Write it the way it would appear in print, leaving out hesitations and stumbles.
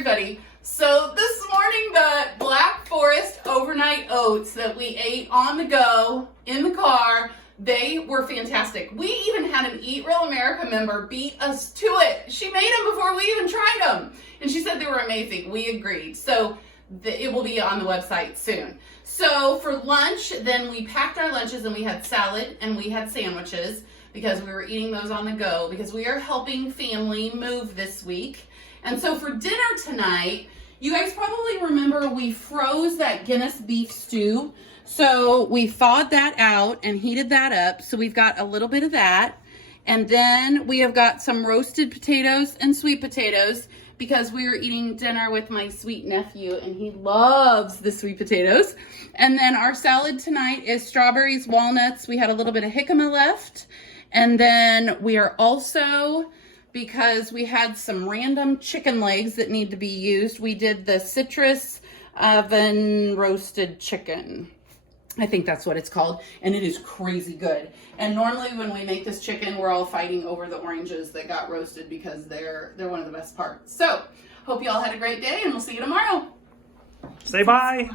everybody. So this morning, the Black Forest Overnight Oats that we ate on the go in the car, they were fantastic. We even had an Eat Real America member beat us to it. She made them before we even tried them. And she said they were amazing. We agreed. So it will be on the website soon. So for lunch, then we packed our lunches and we had salad and we had sandwiches because we were eating those on the go because we are helping family move this week. And so for dinner tonight, you guys probably remember we froze that Guinness beef stew. So we thawed that out and heated that up. So we've got a little bit of that. And then we have got some roasted potatoes and sweet potatoes because we were eating dinner with my sweet nephew and he loves the sweet potatoes. And then our salad tonight is strawberries, walnuts. We had a little bit of jicama left. And then we are also, because we had some random chicken legs that need to be used, we did the citrus oven roasted chicken. I think that's what it's called, and it is crazy good. And normally when we make this chicken, we're all fighting over the oranges that got roasted because they're one of the best parts. So, hope you all had a great day, and we'll see you tomorrow. Say bye.